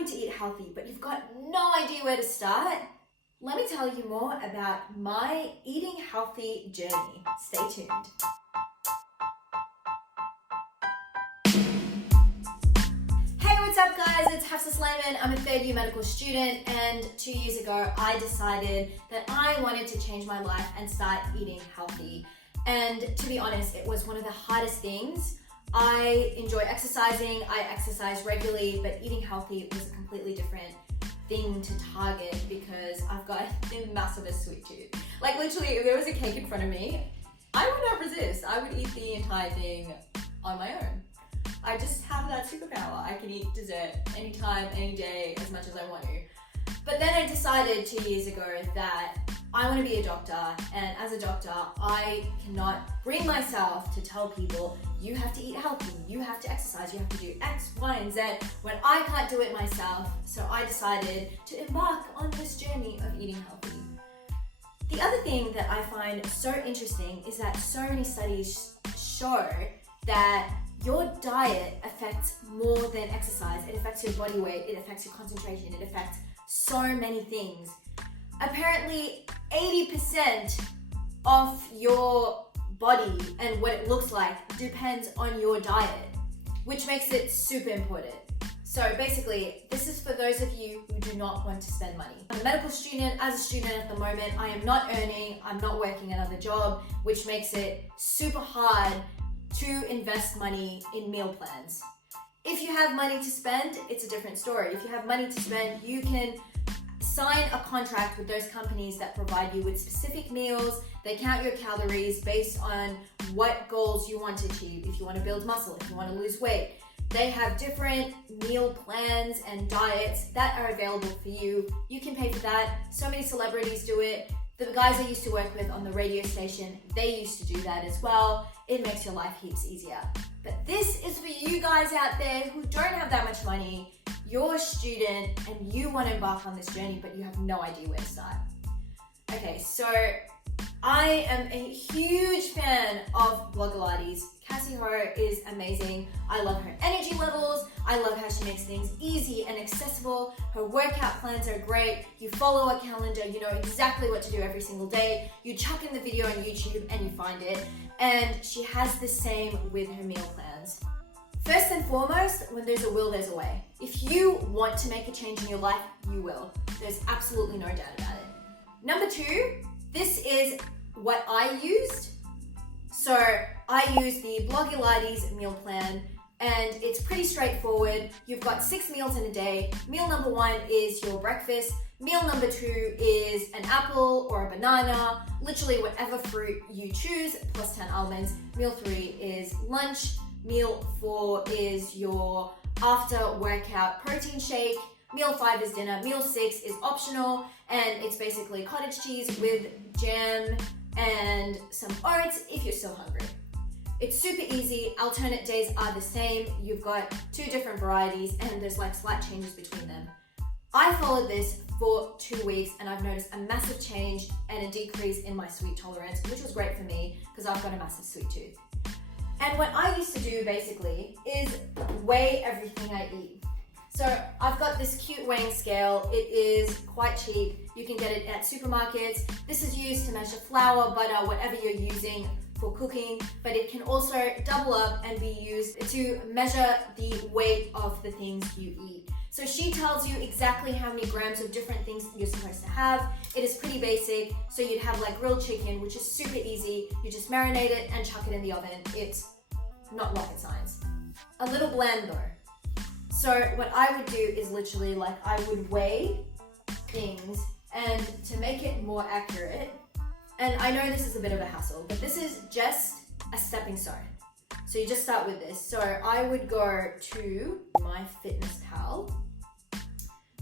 wanting to eat healthy, but you've got no idea where to start? Let me tell you more about my eating healthy journey. Stay tuned. Hey, what's up guys? It's Hafsa Slayman. I'm a third year medical student, and 2 years ago I decided that I wanted to change my life and start eating healthy. And to be honest, it was one of the hardest things. I enjoy exercising, I exercise regularly, but eating healthy was a completely different thing to target because I've got a massive sweet tooth. Like literally, if there was a cake in front of me, I would not resist. I would eat the entire thing on my own. I just have that superpower. I can eat dessert anytime, any day, as much as I want to. But then I decided 2 years ago that I want to be a doctor, and as a doctor, I cannot bring myself to tell people, you have to eat healthy, you have to exercise, you have to do X, Y, and Z, when I can't do it myself. So I decided to embark on this journey of eating healthy. The other thing that I find so interesting is that so many studies show that your diet affects more than exercise. It affects your body weight, it affects your concentration, it affects so many things. Apparently, 80% of your body and what it looks like depends on your diet, which makes it super important. So basically, this is for those of you who do not want to spend money. I'm a medical student. As a student at the moment, I am not earning, I'm not working another job, which makes it super hard to invest money in meal plans. If you have money to spend, it's a different story. If you have money to spend, you can sign a contract with those companies that provide you with specific meals. They count your calories based on what goals you want to achieve. If you want to build muscle, if you want to lose weight, they have different meal plans and diets that are available for you. You can pay for that. So many celebrities do it. The guys I used to work with on the radio station, they used to do that as well. It makes your life heaps easier. But this is for you guys out there who don't have that much money. You're a student and you want to embark on this journey, but you have no idea where to start. Okay, so I am a huge fan of Blogilates. Cassie Ho is amazing. I love her energy levels. I love how she makes things easy and accessible. Her workout plans are great. You follow a calendar, you know exactly what to do every single day. You chuck in the video on YouTube and you find it. And she has the same with her meal plans. First and foremost, when there's a will, there's a way. If you want to make a change in your life, you will. There's absolutely no doubt about it. Number two, this is what I used. So I use the Blogilates meal plan, and it's pretty straightforward. You've got 6 meals in a day. Meal number 1 is your breakfast. Meal number 2 is an apple or a banana, literally whatever fruit you choose, plus 10 almonds. Meal 3 is lunch. Meal 4 is your after workout protein shake. Meal 5 is dinner. Meal 6 is optional, and it's basically cottage cheese with jam and some oats if you're still hungry. It's super easy. Alternate days are the same. You've got 2 different varieties, and there's like slight changes between them. I followed this for 2 weeks, and I've noticed a massive change and a decrease in my sweet tolerance, which was great for me because I've got a massive sweet tooth. And what I used to do basically is weigh everything I eat. So I've got this cute weighing scale. It is quite cheap. You can get it at supermarkets. This is used to measure flour, butter, whatever you're using for cooking, but it can also double up and be used to measure the weight of the things you eat. So she tells you exactly how many grams of different things you're supposed to have. It is pretty basic. So you'd have like grilled chicken, which is super easy. You just marinate it and chuck it in the oven. It's not rocket science. A little bland though. So what I would do is literally like I would weigh things, and to make it more accurate, and I know this is a bit of a hassle, but this is just a stepping stone. So you just start with this. So I would go to MyFitnessPal.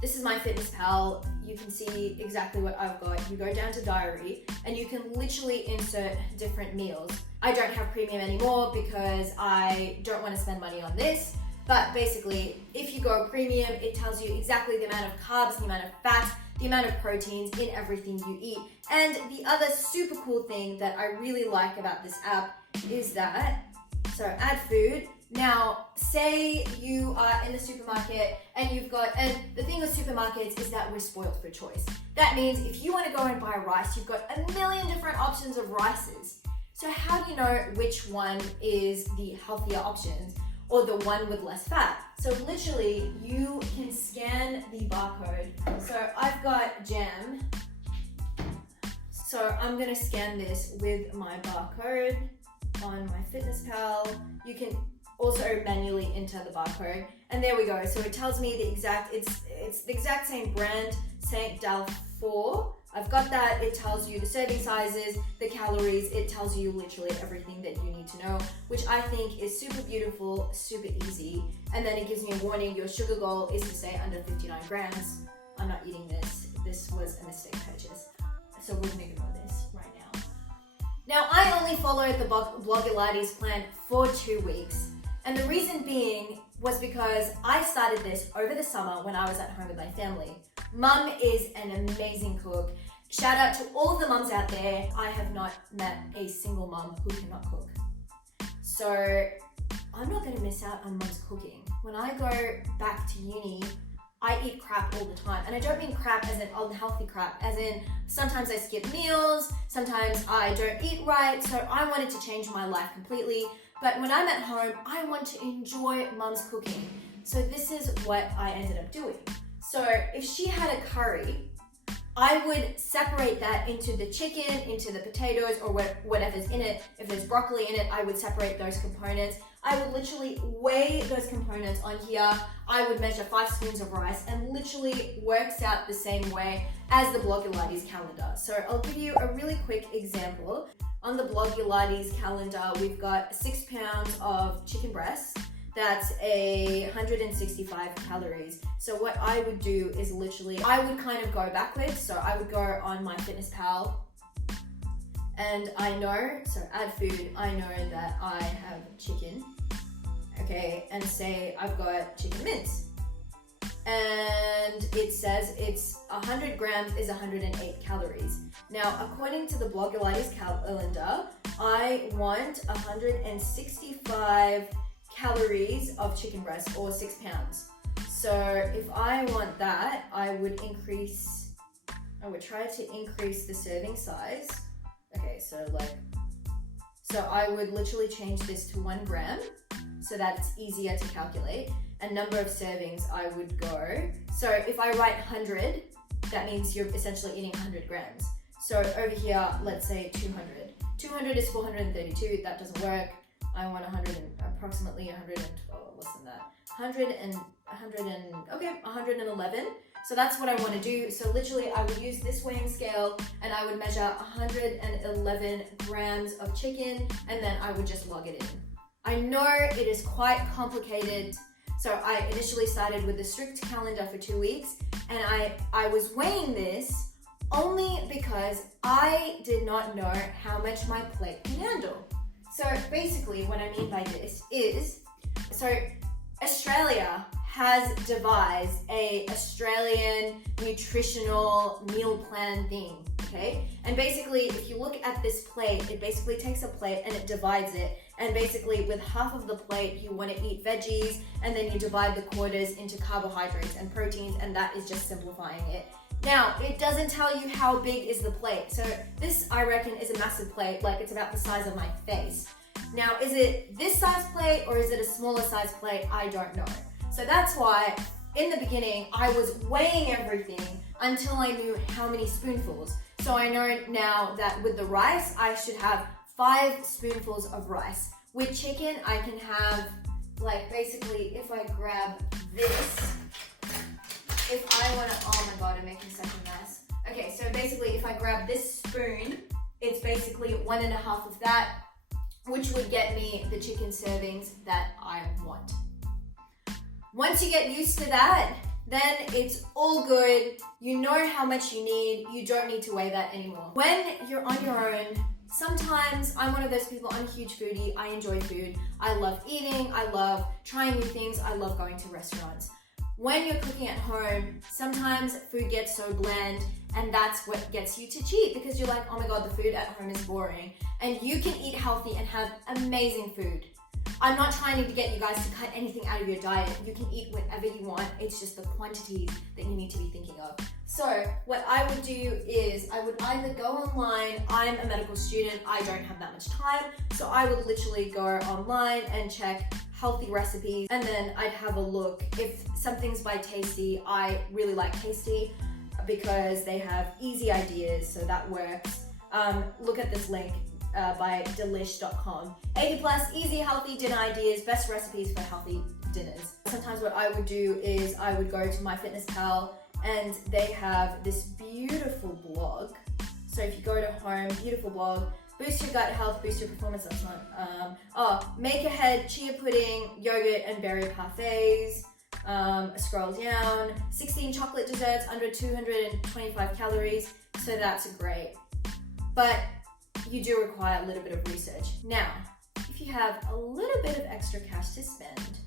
This is MyFitnessPal. You can see exactly what I've got. You go down to diary and you can literally insert different meals. I don't have premium anymore because I don't want to spend money on this. But basically, if you go premium, it tells you exactly the amount of carbs, the amount of fat, the amount of proteins in everything you eat. And the other super cool thing that I really like about this app is that, so add food, Now, say you are in the supermarket and and the thing with supermarkets is that we're spoiled for choice. That means if you want to go and buy rice, you've got a million different options of rices. So how do you know which one is the healthier options or the one with less fat? So literally, you can scan the barcode. So I've got jam. So I'm gonna scan this with my barcode on MyFitnessPal. You can also manually enter the barcode, and there we go. So it tells me it's the exact same brand, Saint Dalfour. I've got that. It tells you the serving sizes, the calories. It tells you literally everything that you need to know, which I think is super beautiful, super easy. And then it gives me a warning. Your sugar goal is to stay under 59 grams. I'm not eating this. This was a mistake purchase. So we're gonna ignore this right now. Now, I only followed the Blogilates plan for 2 weeks. And the reason being was because I started this over the summer when I was at home with my family. Mum is an amazing cook. Shout out to all of the mums out there. I have not met a single mum who cannot cook. So I'm not gonna miss out on mum's cooking. When I go back to uni, I eat crap all the time. And I don't mean crap as in unhealthy crap, as in sometimes I skip meals, sometimes I don't eat right. So I wanted to change my life completely. But when I'm at home, I want to enjoy mum's cooking. So this is what I ended up doing. So if she had a curry, I would separate that into the chicken, into the potatoes, or whatever's in it. If there's broccoli in it, I would separate those components. I would literally weigh those components on here. I would measure 5 spoons of rice, and literally works out the same way as the Blogilates calendar. So I'll give you a really quick example. On the Blogilates calendar, we've got 6 pounds of chicken breast. That's 165 calories. So what I would do is literally, I would kind of go backwards. So I would go on MyFitnessPal, and I know, so add food, I know that I have chicken, okay, and say I've got chicken mince. And it says it's 100 grams is 108 calories. Now, according to the Blogilates calendar, I want 165 calories of chicken breast, or 6 pounds. So if I want that, I would try to increase the serving size. Okay, so I would literally change this to 1 gram so that it's easier to calculate. And number of servings, I would go. So if I write 100, that means you're essentially eating 100 grams. So over here, let's say 200. 200 is 432, that doesn't work. I want approximately 112, less than that. 111. So that's what I want to do. So literally I would use this weighing scale, and I would measure 111 grams of chicken, and then I would just log it in. I know it is quite complicated. So I initially started with the strict calendar for 2 weeks, and I was weighing this only because I did not know how much my plate can handle. So basically what I mean by this is, so Australia has devised a Australian nutritional meal plan thing, okay? And basically if you look at this plate, it basically takes a plate and it divides it. And basically with half of the plate, you want to eat veggies, and then you divide the quarters into carbohydrates and proteins, and that is just simplifying it. Now, it doesn't tell you how big is the plate. So this, I reckon, is a massive plate, like it's about the size of my face. Now, is it this size plate or is it a smaller size plate? I don't know. So that's why in the beginning, I was weighing everything until I knew how many spoonfuls. So I know now that with the rice, I should have 5 spoonfuls of rice. With chicken, I can have, like, basically, if I grab this, if I want to, oh my god, I'm making such a mess. Okay, so basically, if I grab this spoon, it's basically 1.5 of that, which would get me the chicken servings that I want. Once you get used to that, then it's all good. You know how much you need. You don't need to weigh that anymore. When you're on your own, sometimes I'm one of those people, I'm a huge foodie. I enjoy food. I love eating. I love trying new things. I love going to restaurants. When you're cooking at home, sometimes food gets so bland, and that's what gets you to cheat, because you're like, oh my god, the food at home is boring. And you can eat healthy and have amazing food. I'm not trying to get you guys to cut anything out of your diet. You can eat whatever you want. It's just the quantities that you need to be thinking of. So what I would do is I would either go online. I'm a medical student. I don't have that much time. So I would literally go online and check healthy recipes, and then I'd have a look. If something's by Tasty, I really like Tasty because they have easy ideas, so that works. Look at this link by delish.com. 80 plus, easy, healthy dinner ideas, best recipes for healthy dinners. Sometimes what I would do is I would go to MyFitnessPal, and they have this beautiful blog. So if you go to home, beautiful blog, boost your gut health, boost your performance. That's not. Make ahead, chia pudding, yogurt and berry parfaits. Scroll down, 16 chocolate desserts under 225 calories. So that's great. But you do require a little bit of research. Now, if you have a little bit of extra cash to spend,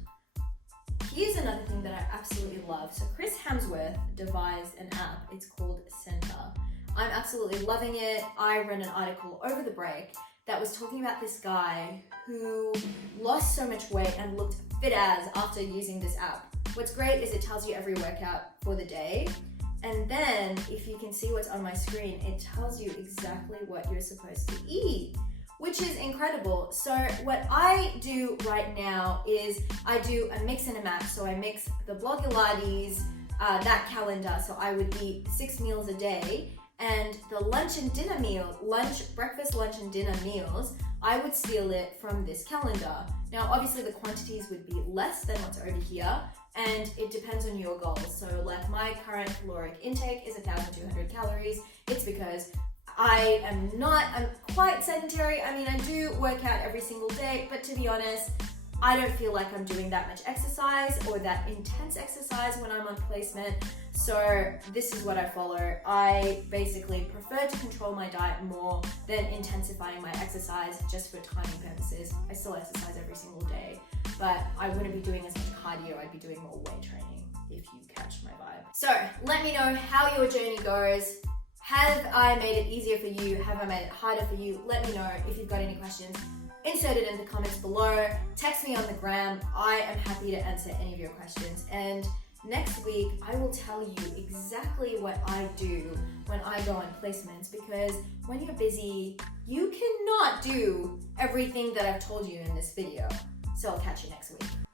here's another thing that I absolutely love. So Chris Hemsworth devised an app. It's called Centr. I'm absolutely loving it. I read an article over the break that was talking about this guy who lost so much weight and looked fit as after using this app. What's great is it tells you every workout for the day. And then if you can see what's on my screen, it tells you exactly what you're supposed to eat, which is incredible. So what I do right now is I do a mix and a match. So I mix the Blogilates, that calendar. So I would eat 6 meals a day, and the lunch and dinner meal, breakfast, lunch and dinner meals, I would steal it from this calendar. Now, obviously the quantities would be less than what's over here, and it depends on your goals. So like my current caloric intake is 1,200 calories. It's because I'm quite sedentary. I mean, I do work out every single day, but to be honest, I don't feel like I'm doing that much exercise or that intense exercise when I'm on placement. So this is what I follow. I basically prefer to control my diet more than intensifying my exercise just for timing purposes. I still exercise every single day, but I wouldn't be doing as much cardio. I'd be doing more weight training, if you catch my vibe. So let me know how your journey goes. Have I made it easier for you? Have I made it harder for you? Let me know. If you've got any questions, insert it in the comments below. Text me on the gram. I am happy to answer any of your questions. And next week, I will tell you exactly what I do when I go on placements, because when you're busy, you cannot do everything that I've told you in this video. So I'll catch you next week.